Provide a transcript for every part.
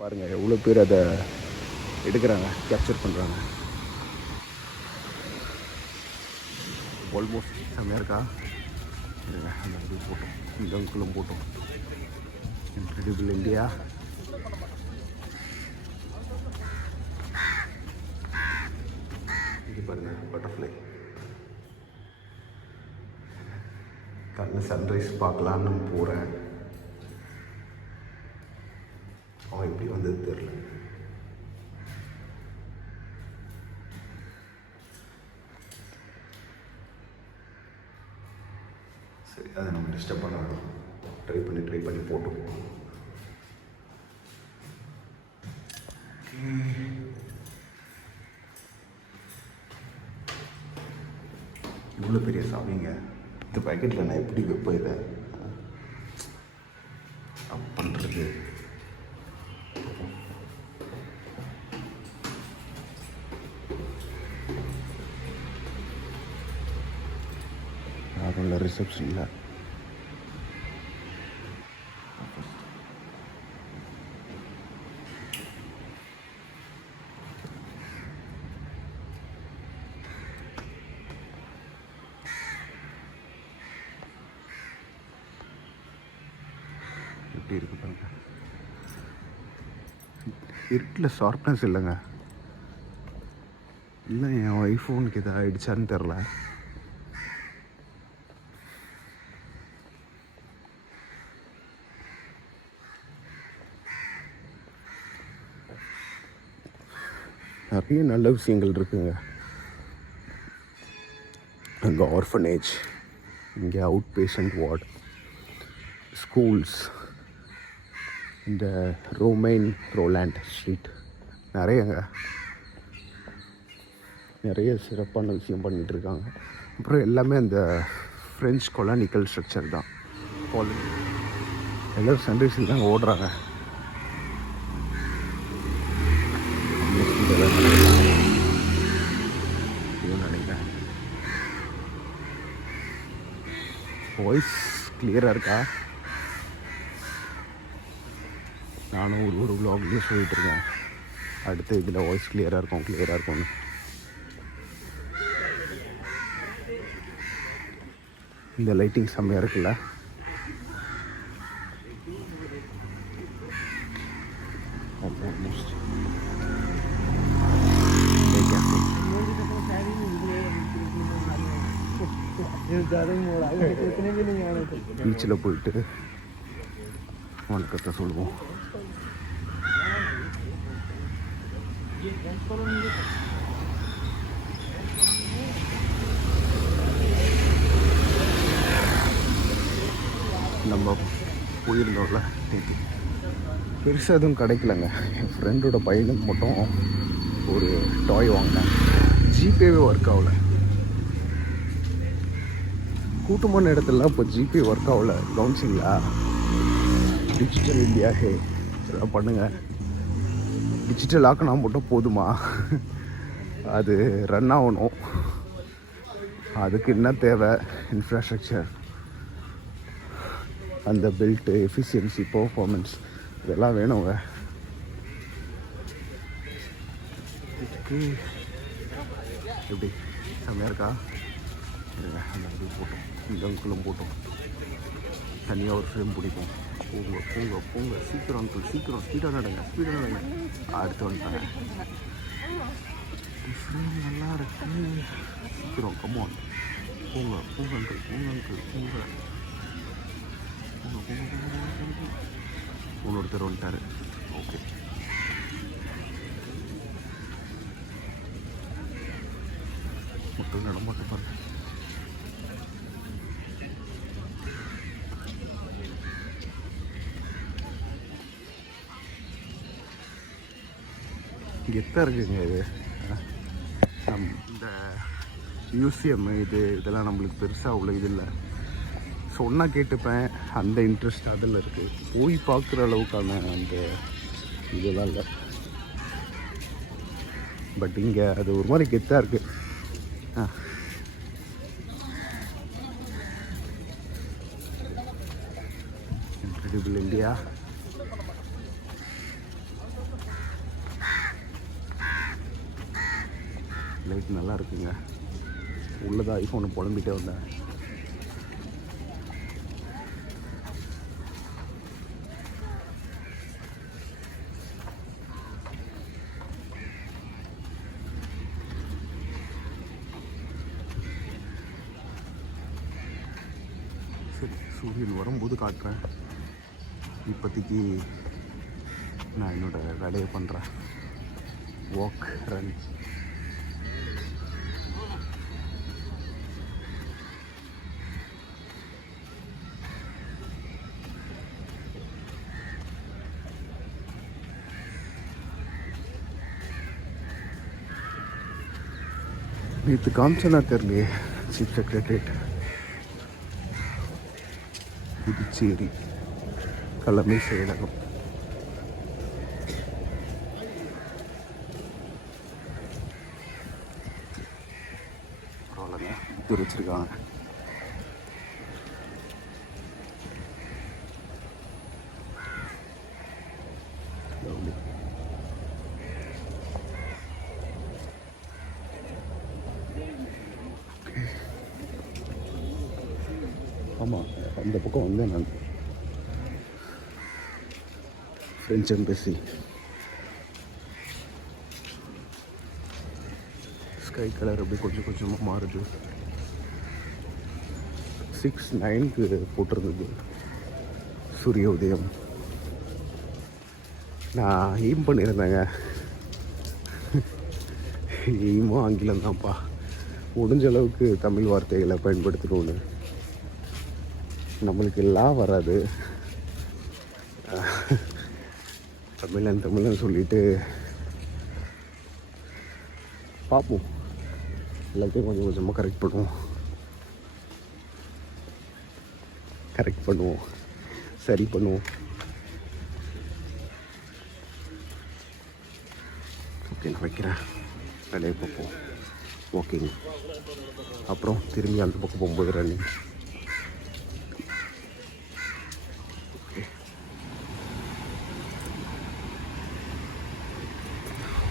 பாருங்கள் எவ்வளோ பேர் அதை எடுக்கிறாங்க, கேப்சர் பண்ணுறாங்க. ஆல்மோஸ்ட் செம்மையாக இருக்கா? அந்த இது போட்டோம், இந்த அங்குளும் போட்டோம். Incredible India. இது பாருங்கள் பட்டர்ஃப்ளை. காலைல சன்ரைஸ் பார்க்கலான்னு போகிறேன். அவன் எப்படி வந்தது தெரில. சரி, அதை நம்ம டிஸ்டர்ப் பண்ண வேணும். ட்ரை பண்ணி போட்டு போகணும். இவ்வளோ பெரிய சாமிங்க. இந்த பேக்கெட்டில் நான் எப்படி வைப்பேன் இதை அப் பண்ணுறது? யாரும் ரிசப்ஷனில் எப்படி இருக்கு பாருங்க. இருட்டில் ஷார்ப்னஸ் இல்லைங்க. இல்லை என் ஐஃபோனுக்கு எதாவது ஆயிடுச்சான்னு தெரில. நிறைய நல்ல விஷயங்கள் இருக்குங்க. அங்கே ஆர்ஃபனேஜ், இங்கே அவுட் பேஷண்ட் வார்டு, ஸ்கூல்ஸ், இந்த ரோலாண்ட் ஸ்ட்ரீட், நிறைய சிறப்பான விஷயம் பண்ணிகிட்ருக்காங்க. அப்புறம் எல்லாமே அந்த ஃப்ரெஞ்ச் கொலானிக்கல் ஸ்ட்ரக்சர் தான். எல்லோரும் சன்ரைஸில் தான் ஓடுறாங்க. நினைக்கிறேன். வாய்ஸ் கிளியராக இருக்கா? நானும் ஒரு வ்ளாக்லேயே சொல்லிகிட்ருக்கேன், அடுத்து இதில் வாய்ஸ் கிளியராக இருக்கும்னு. இந்த லைட்டிங் செம்மையாக இருக்குல்ல? ஆல்மோஸ்ட் பீச்சில் போயிட்டு வணக்கத்தை சொல்லுவோம். நம்ம போயிருந்தோம்ல, பெருசாக எதுவும் கிடைக்கலங்க. என் ஃப்ரெண்டோட பையனுக்கு மட்டும் ஒரு டாய் வாங்கினேன். ஜிபேவே ஒர்க் ஆகலை. கூட்டமான இடத்துலலாம் இப்போ ஜிபே ஒர்க் ஆகலை. கவுன்சிலா டிஜிட்டல் இந்தியா இதெல்லாம் பண்ணுங்கள். டிஜிட்டல் ஆக்கினா மட்டும் போதுமா? அது ரன் ஆகணும். அதுக்கு என்ன தேவை? இன்ஃப்ராஸ்ட்ரக்சர், அந்த பில்ட்டு, எஃபிஷியன்சி, பர்ஃபார்மன்ஸ், இதெல்லாம் வேணுங்க. இதுக்கு எப்படி செம்மையாக இருக்கா? அந்த இது போட்டோம், இந்த அங்குளும் போட்டோம். தனியாக ஒரு ஃப்ரேம் பிடிக்கும். போங்க சீக்கிரம் அங்கிள், சீக்கிரம் ஸ்பீடாக நடங்க. அடுத்து வந்துட்டாங்க. ஃப்ரேம் நல்லா இருக்கு. சீக்கிரம் கம்மான், போங்க அங்கிள். இன்னொருத்தர் வந்துட்டார். ஓகே, மட்டும் நடமாட்டம் பாருங்க. கெத்தாக இருக்குங்க இது. இந்த மியூசியம் இதெல்லாம் நம்மளுக்கு பெருசாக அவ்வளோ இது இல்லை. சொன்னால் கேட்டுப்பேன், அந்த இன்ட்ரெஸ்ட் அதில் இருக்குது. போய் பார்க்குற அளவுக்கான அந்த இதெல்லாம் இல்லை. பட் இங்கே அது ஒரு மாதிரி கெத்தாக இருக்குது. Incredible India. லைட் நல்லா இருக்குங்க. உள்ளதான் ஐஃபோனை புலம்பிட்டே வந்தேன். சரி, சூரியன் வரும்போது காட்டுறேன். இப்போதைக்கு நான் என்னோடய வேலையை பண்ணுறேன். Walk, run. நேற்று காமிச்சனா தெரியலையே. சீஃப் செக்ரட்டரியேட், புதுச்சேரி தலைமை செயலகம். பரவாயில்லைங்க, புத்தர் வச்சுருக்காங்க. ஆமாம், அந்த பக்கம் வந்தேன் நான். ஃப்ரெஞ்ச் எம்பசி, ஸ்கை கலர் அப்படி கொஞ்சம் கொஞ்சமாக மாறுது. 6-9 போட்டிருந்தது சூரிய உதயம். நான் எய்ம் பண்ணியிருந்தேங்க. எய்மும் ஆங்கிலம் தான்ப்பா. முடிஞ்ச அளவுக்கு தமிழ் வார்த்தைகளை பயன்படுத்தணும்னு. நம்மளுக்கு எல்லாம் வராது. தமிழன் சொல்லிட்டு பார்ப்போம். எல்லாத்தையும் கொஞ்சம் கொஞ்சமாக கரெக்ட் பண்ணுவோம், சரி பண்ணுவோம். ஓகே, நான் வைக்கிறேன். வேலையை பார்ப்போம். வாக்கிங், அப்புறம் திரும்பி அந்த பக்கம் போகும்போது ரன்னிங்.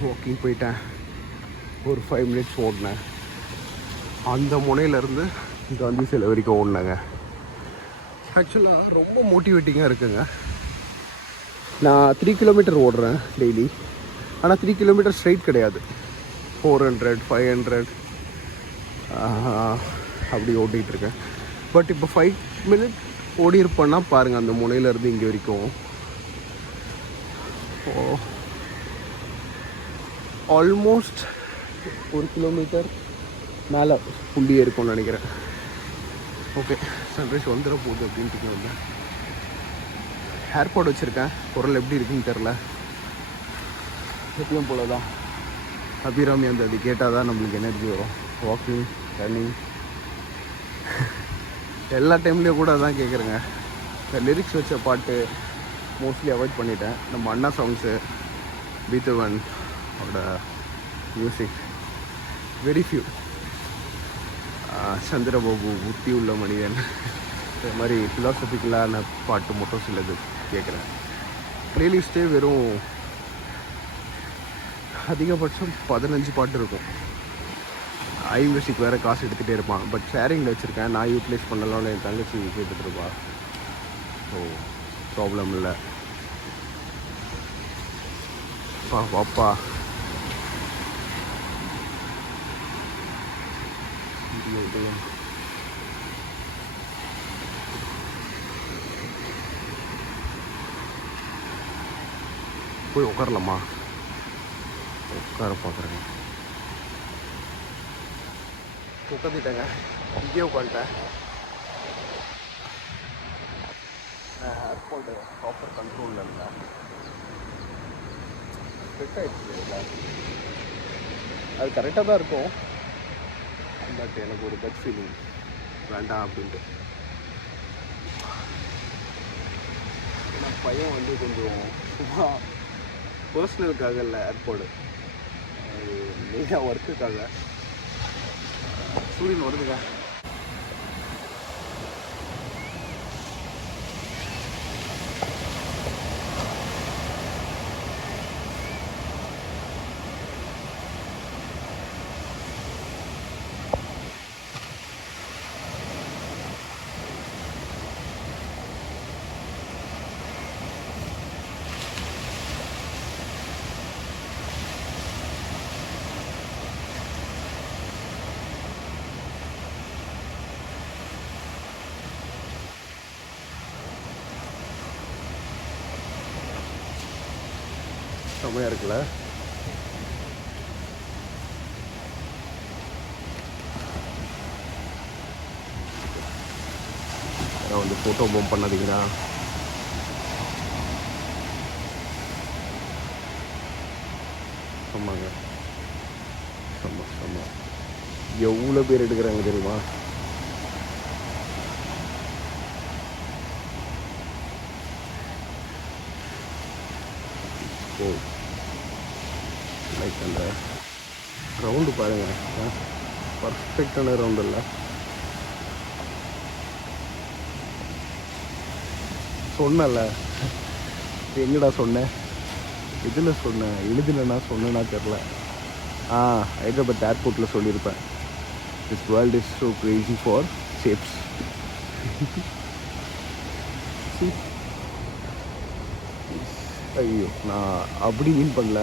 வாக்கிங் போயிட்டேன். ஒரு 5 மினிட்ஸ் ஓடினேன். அந்த முனையிலேருந்து காந்தி சிலை வரைக்கும் ஓடினேங்க. ஆக்சுவலாக ரொம்ப மோட்டிவேட்டிங்காக இருக்குங்க. நான் 3 கிலோமீட்டர் ஓடுறேன் டெய்லி. ஆனால் 3 கிலோமீட்டர் ஸ்ட்ரைட் கிடையாது. 400, 500 அப்படி ஓட்டிகிட்ருக்கேன். பட் இப்போ 5 மினிட் ஓடி இருப்பேன்னா பாருங்கள், அந்த முனையிலேருந்து இங்கே வரைக்கும் ஆல்மோஸ்ட் 1 கிலோமீட்டர் மேலே புள்ளியே இருக்கும்னு நினைக்கிறேன். ஓகே, சன்ரைஸ் வந்துட போகுது அப்படின்ட்டு வந்தேன். ஏர்போர்ட் வச்சுருக்கேன். குரல் எப்படி இருக்குன்னு தெரில. எப்பயும் போல தான் அபிராமி அந்த அது கேட்டால் தான் நம்மளுக்கு எனர்ஜி வரும். வாக்கிங், ரன்னிங் எல்லா டைம்லேயும் கூட தான் கேட்குறேங்க. இந்த லிரிக்ஸ் வச்ச பாட்டு மோஸ்ட்லி அவாய்ட் பண்ணிட்டேன். நம்ம அண்ணா சாங்ஸு, பீத்தவன் அவரோட மியூசிக் வெரி ஃபியூ. சந்திரபாபு, புத்தி உள்ள மனிதன், இது மாதிரி ஃபிலாசபிக்கலான பாட்டு மட்டும் சிலது கேட்குறேன். ப்ளேலிஸ்ட்டே வெறும் அதிகபட்சம் 15 பாட்டு இருக்கும். மியூசிக் வேறு காசு எடுத்துகிட்டே இருப்பான். பட் ஷேரிங்கில் வச்சுருக்கேன். நான் யூட்டிலைஸ் பண்ணலாம்னு என் தங்கச்சி கேட்டுட்ருப்பா. ஸோ ப்ராப்ளம் இல்லை. பாப்பா போய் உட்காரலாமா? உட்கார பார்க்குறேங்க. உட்காந்துட்டேங்க. இங்கேயே உட்காந்துட்டேன். ஏர்போர்ட்டு ப்ராப்பர் கண்ட்ரோலில் இருந்தேன். ஃபிட் ஆகிடுச்சு இல்லை, அது கரெக்டாக தான் இருக்கும். பட் எனக்கு ஒரு கட் ஃபீலிங் வேண்டாம் அப்படின்ட்டு. ஏன்னா பையன் வந்து கொஞ்சம் சும்மா பர்சனலுக்காக இல்லை, ஏர்போர்டு மெயினாக ஒர்க்குக்காக. சூரியன் வருதுங்க. செம்மையாக இருக்குல்ல. வந்து ஃபோட்டோ பூம் பண்ணாதீங்களா? ஆமாங்க, ஆமாம் ஆமாம். எவ்வளோ பேர் எடுக்கிறாங்க தெரியுமா? ஓ, லைக் அந்த ரவுண்டு பாருங்கள், பர்ஃபெக்டான ரவுண்டு இல்லை. சொன்னல, எங்கடா சொன்னேன், இதில் சொன்னேன், எழுதினா சொன்னேன்னா தெரில. ஹைதராபாத் ஏர்போர்ட்டில் சொல்லியிருப்பேன். This world is so crazy for shapes. ஐயோ, நான் அப்படி மீன் பண்ணல,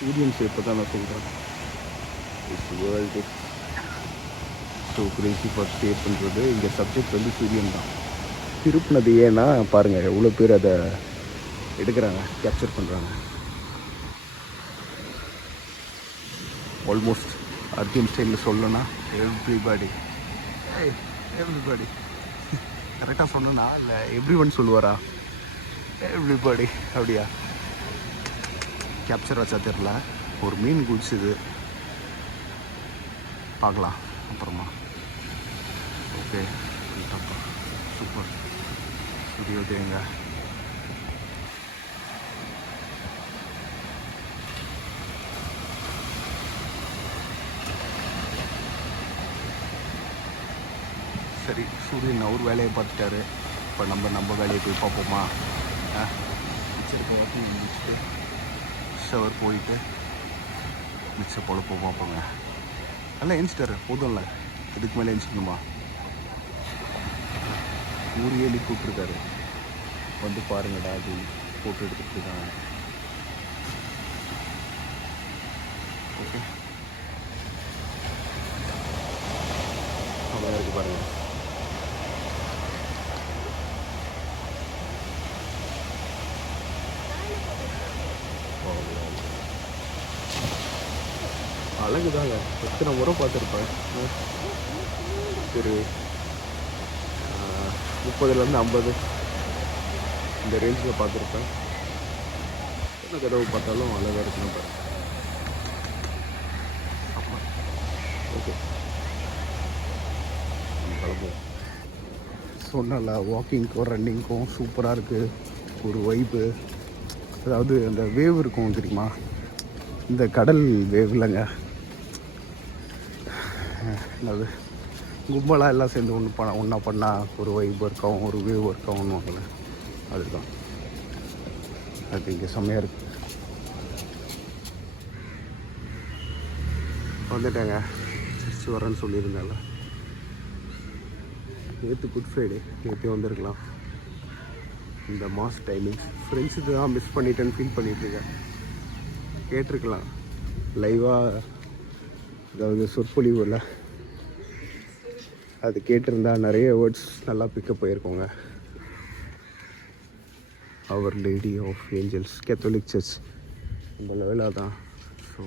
சூரியன் ஷேப்பை தான் நான் சொல்கிறேன். This world is so crazy for ஷேப்ன்றது இங்கே சப்ஜெக்ட் வந்து சூரியன் தான். திருப்பினது ஏன்னா பாருங்கள் எவ்வளோ பேர் அதை எடுக்கிறாங்க, கேப்சர் பண்ணுறாங்க. ஆல்மோஸ்ட் அர்ஜுன் ஸ்டைலில் சொல்லணும்னா எவ்ரிபடி கரெக்டாக சொன்னா இல்லை எவ்ரி ஒன் சொல்லுவாரா? எவ்ரிபடி அப்படியா? கேப்சர் வச்சா தெரில. ஒரு மீன் குதிச்சுது, பார்க்கலாம் அப்புறமா. Okay, super. சூரியோதயங்க. சரி, சூரியன் அவர் வேலையை பார்த்துட்டாரு. இப்போ நம்ம வேலையை போய் பார்ப்போமா? மிச்சருக்கு வாக்கிங் முடிச்சுட்டு ஷவர் போயிட்டு மிச்ச பொழப்ப பார்ப்போங்க. நல்லா எழுந்துட்டாரு, போதும்ல, இதுக்கு மேலே எழுந்துக்கணுமா? ஊரியேலி கூப்பிட்ருக்காரு, வந்து பாருங்கடா அது ஃபோட்டோ எடுத்துகிட்டு இருக்காங்க. ஓகே, அவ்வளோ இருக்குது பாருங்கள். அழகுதாங்க, எத்தனை முறை பார்த்துருப்பேன். ஒரு 30லேருந்து 50 இந்த ரேஞ்சில் பார்த்துருப்பேன். என்ன தடவை பார்த்தாலும் அழகாக இருக்குன்னு பாருங்கள். ஓகே, கிளம்புவோம். சொன்னால வாக்கிங்க்கும் ரன்னிங்க்கும் சூப்பராக இருக்குது. ஒரு வைப்பு, அதாவது அந்த வேவ் இருக்கும் தெரியுமா? இந்த கடல் வேவ் இல்லைங்க, அது கும்பலாக எல்லாம் சேர்ந்து ஒன்றா பண்ணால் ஒரு வைப் ஒர்க் ஆகும், ஒரு வேவ் ஒர்க் ஆகும்னுவாங்கள்ல, அதுதான். அது இங்கே செம்மையாக இருக்குது. வந்துட்டேங்க, திருச்சி வரேன்னு சொல்லியிருந்தால. நேற்று குட் ஃப்ரைடே, நேற்றே வந்திருக்கலாம். இந்த மாஸ் டைமிங்ஸ் ஃப்ரெண்ட்ஸுக்கு தான் மிஸ் பண்ணிட்டேன்னு ஃபீல் பண்ணிகிட்ருக்கேன். கேட்டிருக்கலாம் லைவாக, அதாவது சொற்பொழிவு இல்லை, அது கேட்டிருந்தா நிறைய வேர்ட்ஸ் நல்லா பிக்கப் ஆகிருக்கோங்க. அவர் Lady of Angels Catholic Church இந்த லெவலாக தான். ஸோ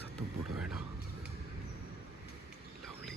சத்தம் போட வேணாம். லவ்லி.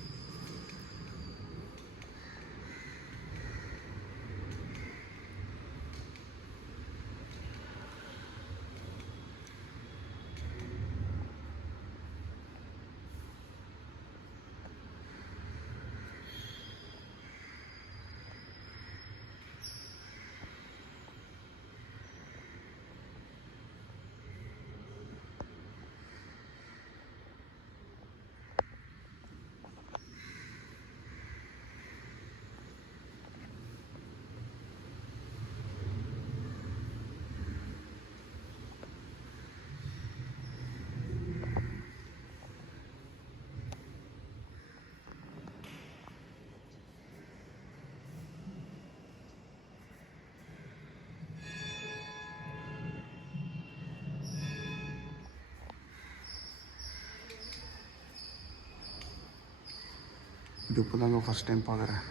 இது இப்போ தாங்க ஃபஸ்ட் டைம் பார்க்குறேன்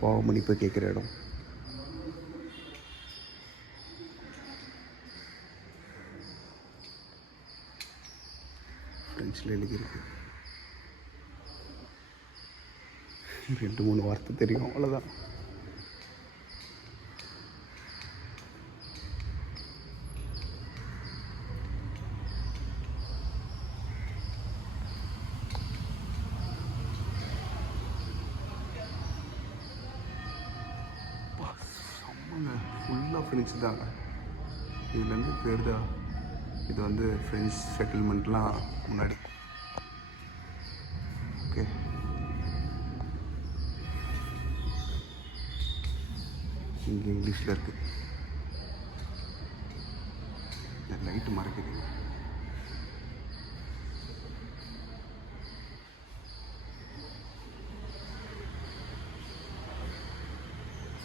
பாவமணிப்பை கேட்குற இடம். ஃப்ரெஞ்சில் எழுதியிருக்கு. 2-3 வார்த்தை தெரியும், அவ்வளோதான். ஃபுல்லாக ஃப்ரெஞ்சு தாங்க. இதுலேருந்து தெரியுதா, இது வந்து ஃப்ரெஞ்ச் செட்டில்மெண்ட்லாம் முன்னாடி. ஓகே, இங்கே இங்கிலீஷில் இருக்குது. லைட்டு மறைக்குது.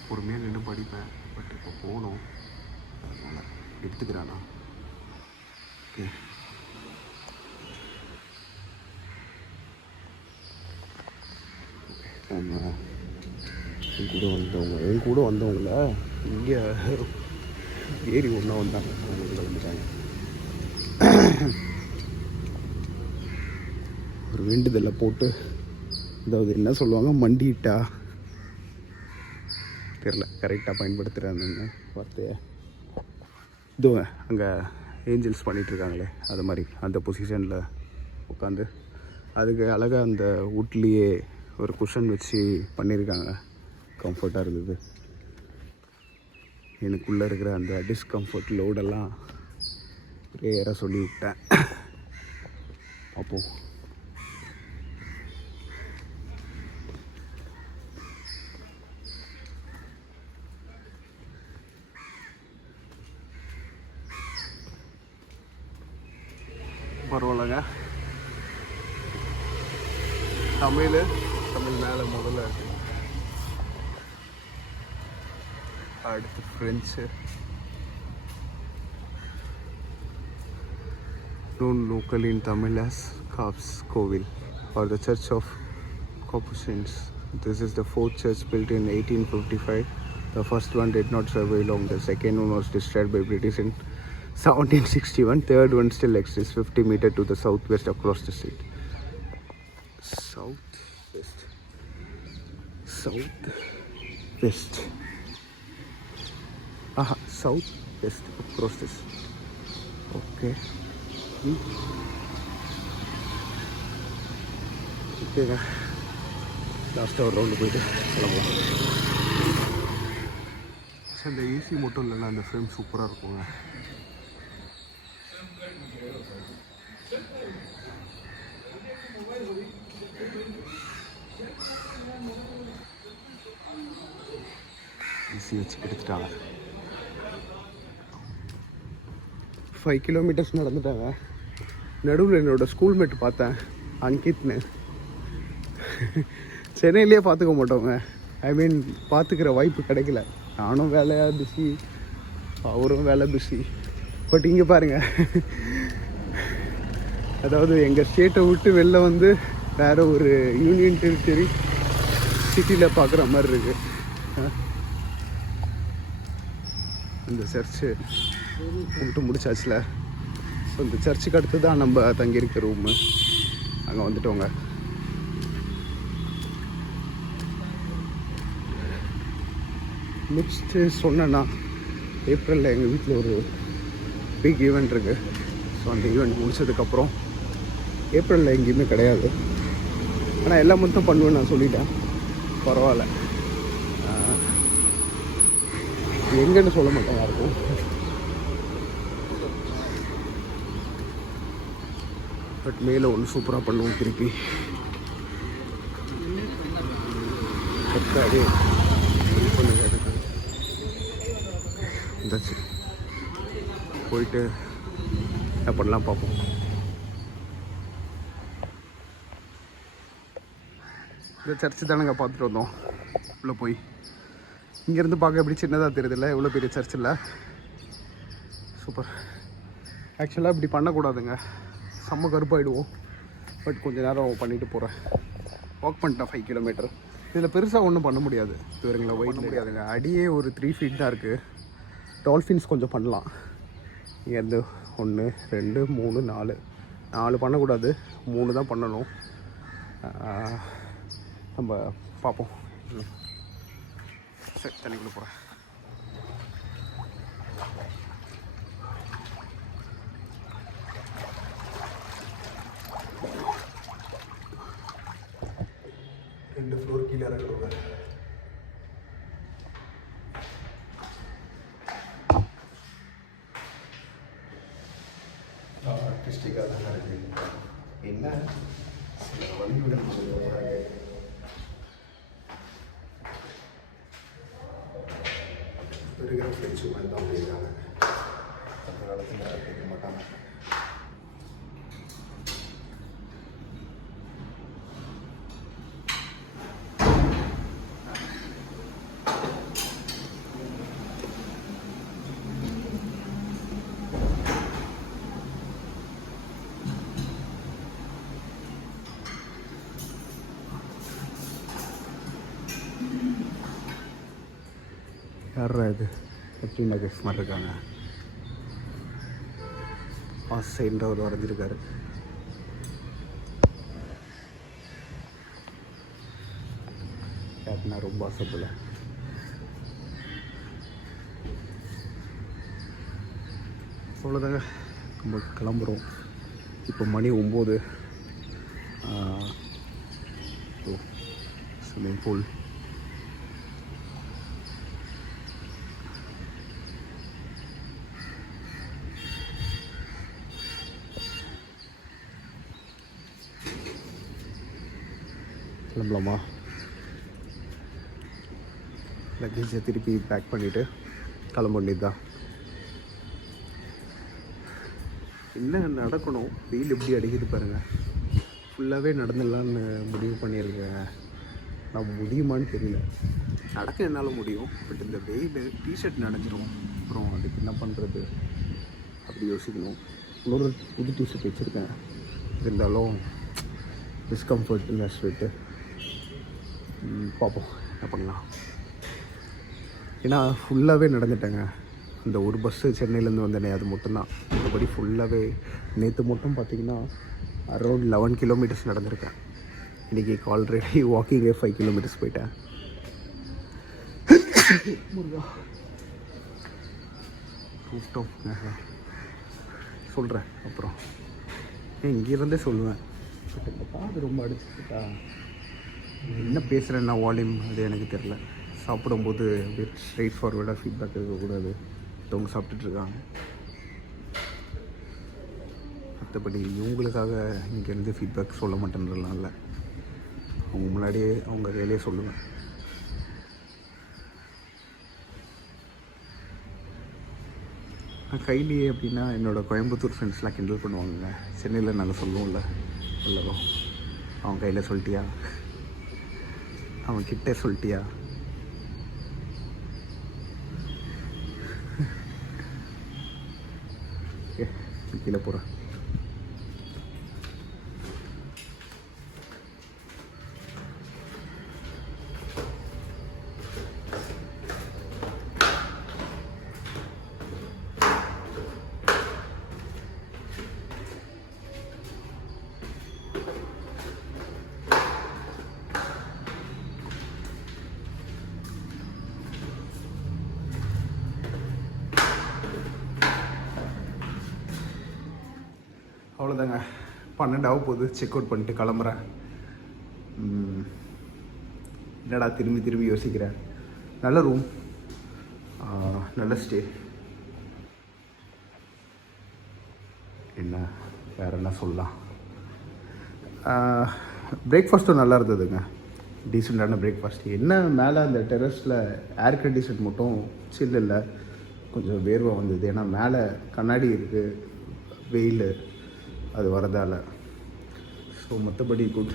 பொறுமையாக நின்று படிப்பேன், பட் இப்போ போகணும், அதனால் எடுத்துக்கிறானா. ஓகே, நம்ம என் கூட வந்தவங்கள இங்கே ஏறி ஒன்றா வந்தாங்க, அவங்கள வந்துட்டாங்க. ஒரு வேண்டுதலை போட்டு, அதாவது என்ன சொல்லுவாங்க, மண்டிட்டா தெரில, கரெக்டாக பயன்படுத்துகிறாங்க வார்த்தையை. இதுவும் அங்கே ஏஞ்சல்ஸ் பண்ணிகிட்ருக்காங்களே, அது மாதிரி அந்த பொசிஷனில் உட்காந்து அதுக்கு அழகாக அந்த வுட்லேயே ஒரு குஷன் வச்சு பண்ணியிருக்காங்க. கம்ஃபர்ட்டாக இருந்தது. எனக்குள்ளே இருக்கிற அந்த டிஸ்கம்ஃபர்ட் லோடெல்லாம் ஏற சொல்லி விட்டேன். அப்போது பரவாயில்லைங்க. தமிழ் மேலே முதல்ல இருக்கு, அடுத்து French, known locally in Tamil as Kaps Kovil or the Church of Capuchins. This is the fourth church built in 1855. The first one did not survive long. The second one was destroyed by British in 1761. Third one still exists 50 meters to the southwest across the street. Southwest. Southwest across this. Okay. ஓகேங்க, லாஸ்ட்டாக ஒரு round போயிட்டு கிளம்பலாம். Sir இந்த AC மட்டும் இல்லைன்னா அந்த frame சூப்பராக இருக்குங்க. ஏசி வச்சு எடுத்துட்டாங்க. 5 கிலோமீட்டர்ஸ் நடந்துட்டாங்க. நடுவில் என்னோடய ஸ்கூல்மேட் பார்த்தேன், அங்கித்னு. சென்னையிலே பார்த்துக்க மாட்டோங்க, ஐ மீன் பார்த்துக்கிற வாய்ப்பு கிடைக்கல. நானும் வேலையாக பிஸி, அவரும் வேலை பிஸி. பட் இங்கே பாருங்கள், அதாவது எங்கள் ஸ்டேட்டை விட்டு வெளில வந்து வேறு ஒரு யூனியன் டெரிட்டரி சிட்டியில் பார்க்குற மாதிரி இருக்குது. இந்த சர்ச்சு கும்பிட்டு முடிச்சாச்சுல. ஸோ இந்த சர்ச்சுக்கு அடுத்து தான் நம்ம தங்கியிருக்க ரூமு. அங்கே வந்துட்டோங்க. நெக்ஸ்ட்டு சொன்னேன்னா, ஏப்ரலில் எங்கள் வீட்டில் ஒரு பிக் ஈவெண்ட் இருக்குது. ஸோ அந்த ஈவெண்ட் முடிச்சதுக்கப்புறம் ஏப்ரலில் எங்கேயுமே கிடையாது, ஆனால் எல்லா மொத்தம் பண்ணுவேன்னு நான் சொல்லிட்டேன். பரவாயில்ல, எங்கன்னு சொல்ல மாட்டேன் யாருக்கும். பட் மேலே ஒன்று சூப்பராக பண்ணுவோம் திருப்பி. அதே இருந்தாச்சு, போயிட்டு என்ன பண்ணலாம் பார்ப்போம். இந்த சர்ச்சு தானேங்க பார்த்துட்டு வந்தோம். உள்ளே போய் இங்கேருந்து பார்க்க எப்படி சின்னதாக தெரியுதில்ல, எவ்வளோ பெரிய சர்ச் இல்லை. சூப்பர். ஆக்சுவலாக இப்படி பண்ணக்கூடாதுங்க, செம்ம கருப்பாயிடுவோம். பட் கொஞ்சம் நேரம் பண்ணிட்டு போகிறேன். வாக் பண்ணிட்டேன் 5 கிலோமீட்டர். இதில் பெருசாக ஒன்றும் பண்ண முடியாது. இதுவரைங்களா வெயிட் முடியாதுங்க. அடியே ஒரு 3 ஃபீட் தான் இருக்குது. டால்ஃபின்ஸ் கொஞ்சம் பண்ணலாம். இங்கேருந்து 1 2 3 4 பண்ணக்கூடாது, 3 தான் பண்ணணும். நம்ம பார்ப்போம். சரி, தண்ணிக்குள்ளே போகிறேன். ரெண்டு ஃப்ளோர் கீழே இறங்குவாங்க. ஆர்டிஸ்டிக்காக தான் இருக்குது. என்ன சில வழிமுடன் சொல்லுவாங்க. இருக்கிற ஃப்ரெண்ட்ஸு மாதிரி தான் போயிருக்காங்க. அந்த காலத்தில் கேட்க மாட்டாங்க. யாரா இது எப்படி நகேஷ் மாதிரி இருக்காங்க. ஆசைன்றவர் வரைஞ்சிருக்காரு. யாருன்னா ரொம்ப ஆசைப்படல. அவ்வளோதாங்க, நம்ம கிளம்புறோம். இப்போ மணி 9. Swimming pool. கிளம்பலாமா? லக்கேஜை திருப்பி பேக் பண்ணிவிட்டு கிளம்ப வேண்டியது தான். என்ன நடக்கணும், வெயில் எப்படி அடிக்குது பாருங்கள். ஃபுல்லாகவே நடந்துடலான்னு முடிவு பண்ணியிருக்கேன். நான் முடியுமான்னு தெரியல. நடக்க என்னால் முடியும், பட் இந்த வெயில் டிஷர்ட் நனைஞ்சிரும். அப்புறம் அதுக்கு என்ன பண்ணுறது அப்படி யோசிக்கணும். இன்னொரு புது டிஷர்ட் வச்சுருக்கேன், இருந்தாலும் டிஸ்கம்ஃபர்ட் இல்லை, ஸ்வெட்டு. பார்ப்போம் என்ன பண்ணலாம். ஏன்னா ஃபுல்லாகவே நடந்துட்டேங்க. அந்த ஒரு பஸ்ஸு சென்னையிலேருந்து வந்தேனே, அது மட்டும்தான். மற்றபடி ஃபுல்லாகவே நேற்று மட்டும் பார்த்திங்கன்னா அரௌண்ட் 11 கிலோமீட்டர்ஸ் நடந்திருக்கேன். இன்றைக்கி ஆல்ரெடி வாக்கிங்கே 5 கிலோமீட்டர்ஸ் போயிட்டேன். சொல்கிறேன் அப்புறம். இங்கேருந்தே சொல்லுவேன். பட் இந்த காது ரொம்ப அடிச்சுக்கிட்டா என்ன பேசுகிறேன்னா வால்யூம் அது எனக்கு தெரில. சாப்பிடும்போது அப்படியே ஸ்ட்ரெயிட் ஃபார்வர்டாக ஃபீட்பேக் இருக்கக்கூடாது. மற்றவங்க சாப்பிட்டுட்ருக்காங்க. மற்றபடி இவங்களுக்காக இங்கேருந்து ஃபீட்பேக் சொல்ல மாட்டேன்றலாம் இல்லை. அவங்க முன்னாடியே அவங்க வேலையே சொல்லுவேன். நான் கைலியே அப்படின்னா என்னோடய கோயம்புத்தூர் ஃப்ரெண்ட்ஸ்லாம் கிண்டல் பண்ணுவாங்க. சென்னையில் நாங்கள் சொல்லுவோம்ல எல்லாரும், அவன் கையில் சொல்லிட்டியா, அவன் கிட்டே சொல்லிட்டியா. ஓகே, கீழே போகிறேன். அவ்வளோதாங்க, 12 ஆக போகுது. செக் அவுட் பண்ணிட்டு கிளம்புறேன். என்னடா திரும்பி யோசிக்கிறேன். நல்ல ரூம், நல்ல ஸ்டே. என்ன வேறு என்ன சொல்லலாம். பிரேக்ஃபாஸ்ட்டும் நல்லா இருந்ததுங்க. டீசெண்டான பிரேக்ஃபாஸ்ட். என்ன மேலே அந்த டெரஸில் ஏர் கண்டிஷன் மட்டும் சில்லு இல்லை, கொஞ்சம் வேர்வை வந்தது. ஏன்னா மேலே கண்ணாடி இருக்குது, வெயில் அது வரதால். ஸோ மற்றபடி குட்.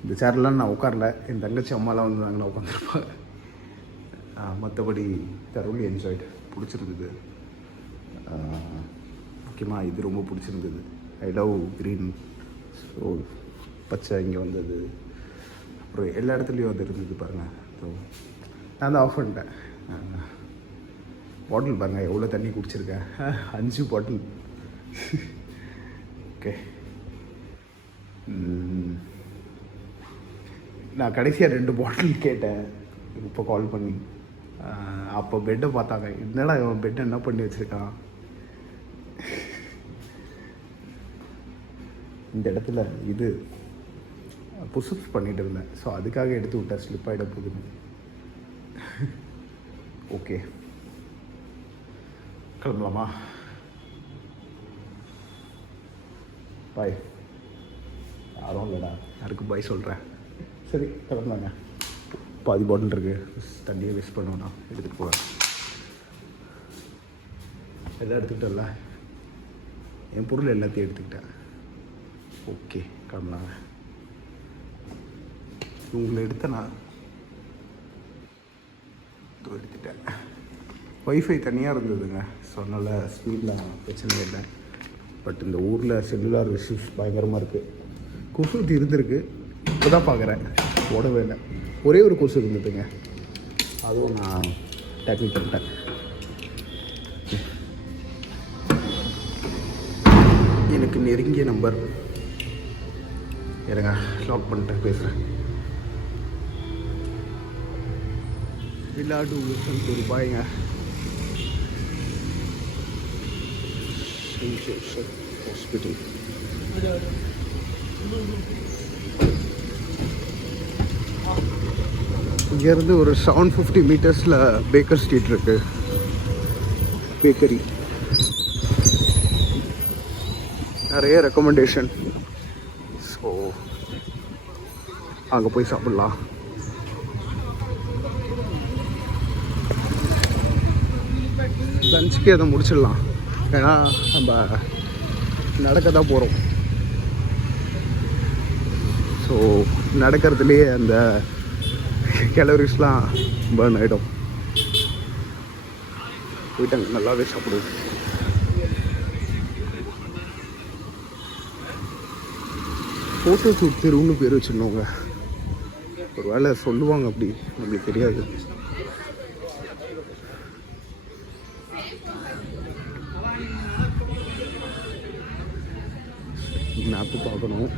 இந்த சேர்லாம் நான் உட்காரல, என் தங்கச்சி அம்மாலாம் வந்தாங்கன்னா உட்காந்துருப்பாங்க. மற்றபடி தரோலி என்ஜாய்டு, பிடிச்சிருந்தது. முக்கியமாக இது ரொம்ப பிடிச்சிருந்தது. I love green. ஸோ பச்சை இங்கே வந்தது, ஒரு எல்லா இடத்துலையும் அது இருந்தது பாருங்கள். ஸோ நான் தான் ஆஃப் பண்ணிட்டேன். பாட்டில் பாருங்கள் எவ்வளோ தண்ணி குடிச்சிருக்கேன். 5 பாட்டில். ஓகே, நான் கடைசியாக 2 பாட்டில் கேட்டேன் இப்போ கால் பண்ணி. அப்போ பெட்டை பார்த்தாங்க, என்னடா இவன் பெட்டை என்ன பண்ணி வச்சுருக்கான். இந்த இடத்துல இது புஷ்அப்ஸ் பண்ணிட்டு இருந்தேன். ஸோ அதுக்காக எடுத்து விட்டேன், ஸ்லிப் ஆகிட போகுது. ஓகே, கிளம்பலாமா? பாய். யாரும் இல்லைடா, யாருக்கு பாய் சொல்கிறேன். சரி கிளம்பலாங்க. பாதி பாட்டில் இருக்குது, தண்ணியை வேஸ்ட் பண்ணுவோண்ணா, எடுத்துகிட்டு போவேன். எல்லாம் எடுத்துக்கிட்டல, என் பொருள் எல்லாத்தையும் எடுத்துக்கிட்டேன். ஓகே கிளம்பலாங்க. உங்களை எடுத்தேண்ணா, எடுத்துட்டேன். ஒய்ஃபை தனியாக இருந்ததுங்க. ஸோ அதனால் ஸ்பீடில் பிரச்சனை இல்லை. பட் இந்த ஊரில் செல்லுலார் இஷ்யூஸ் பயங்கரமாக இருக்குது. கொசு இருந்திருக்கு, இப்போ தான் பார்க்குறேன், ஓடவே இல்லை. ஒரே ஒரு கொசு இருந்ததுங்க, அதுவும் நான் டேக்கிள் பண்ணிட்டேன். எனக்கு நெருங்கிய நம்பர் இருங்க, லாக் பண்ணிட்டு பேசுகிறேன். விளையாடு ரூபாய்ங்க. ஹாஸ்பிட்டல் இங்கேருந்து ஒரு 750 மீட்டர்ஸில் பேக்கர் ஸ்ட்ரீட் இருக்குது. பேக்கரி நிறைய ரெக்கமெண்டேஷன். ஸோ அங்கே போய் சாப்பிட்லாம். லஞ்சுக்கு அதை முடிச்சிடலாம், ஏன்னா நம்ம நடக்க தான் போகிறோம். ஸோ நடக்கிறதுலேயே அந்த கேலரிஸ்லாம் பர்ன் ஆகிடும். போயிட்டாங்க, நல்லாவே சாப்பிடுவோம். ஃபோட்டோ ஷூட் தெருவுன்னு பேர் வச்சுருந்தோங்க. ஒரு வேளை சொல்லுவாங்க, அப்படி நம்மளுக்கு தெரியாது. மேப்பு பார்க்கணும்,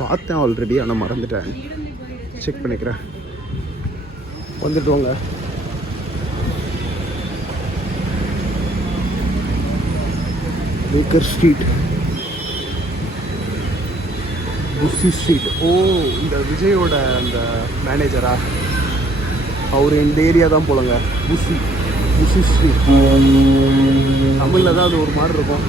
பார்த்தேன் ஆல்ரெடி, ஆனால் மறந்துட்டேன். செக் பண்ணிக்கிறேன். வந்துட்டு வாங்க. Baker Street, Bussy Street. ஓ, இந்த விஜயோட அந்த மேனேஜரா, அவர் இந்த ஏரியா தான் போலங்க. Bussy Street. தமிழில் தான் அது ஒரு மாதிரி இருக்கும்.